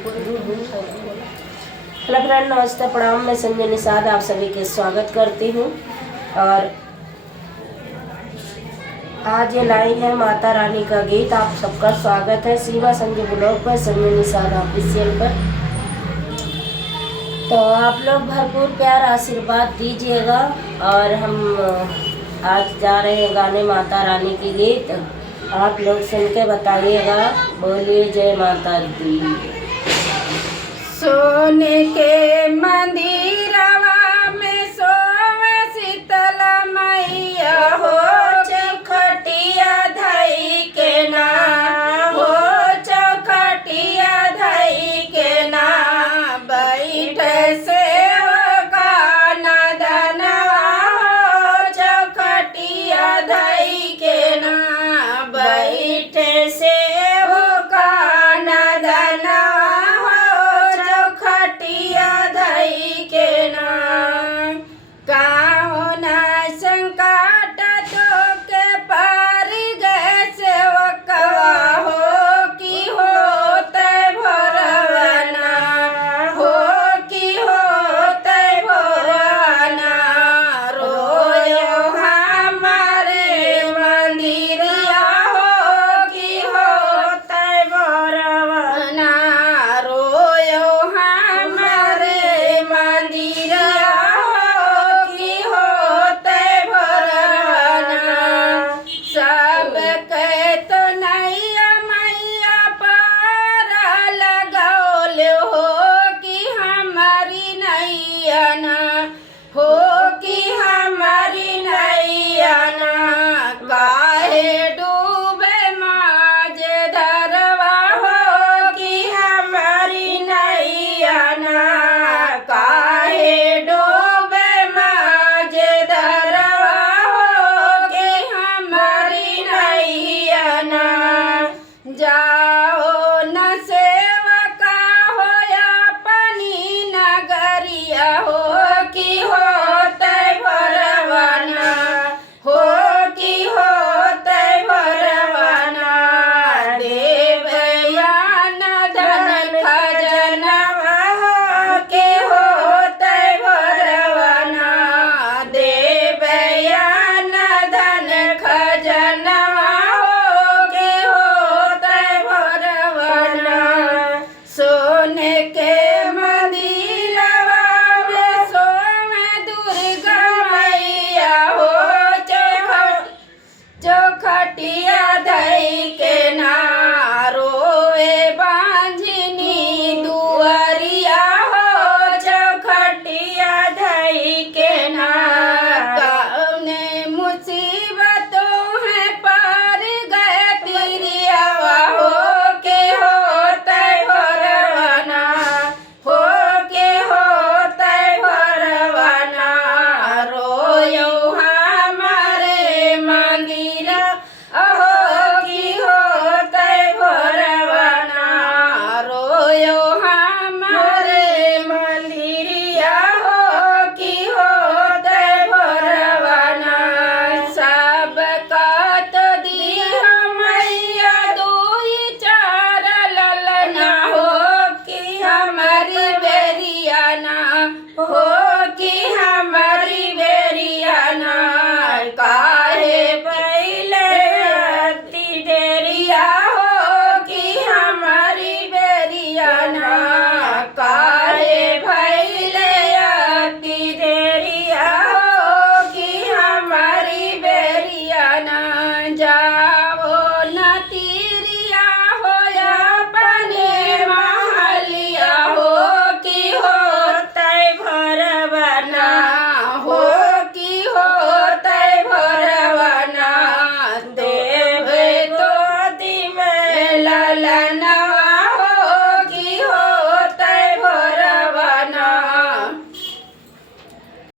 Hello friend, नमस्ते, प्रणाम। मैं संजय निषाद आप सभी के स्वागत करती हूँ। और आज ये लाई है माता रानी का गीत। आप सबका स्वागत है शिवा संजय ब्लॉग पर, संजय निषाद ऑफिशियल पर। तो आप लोग भरपूर प्यार आशीर्वाद दीजिएगा। और हम आज जा रहे हैं गाने माता रानी की गीत। आप लोग सुन के बताइएगा। बोलिए जय माता दी। सोने के मंदिरवा में सोवे शीतला मैया हो।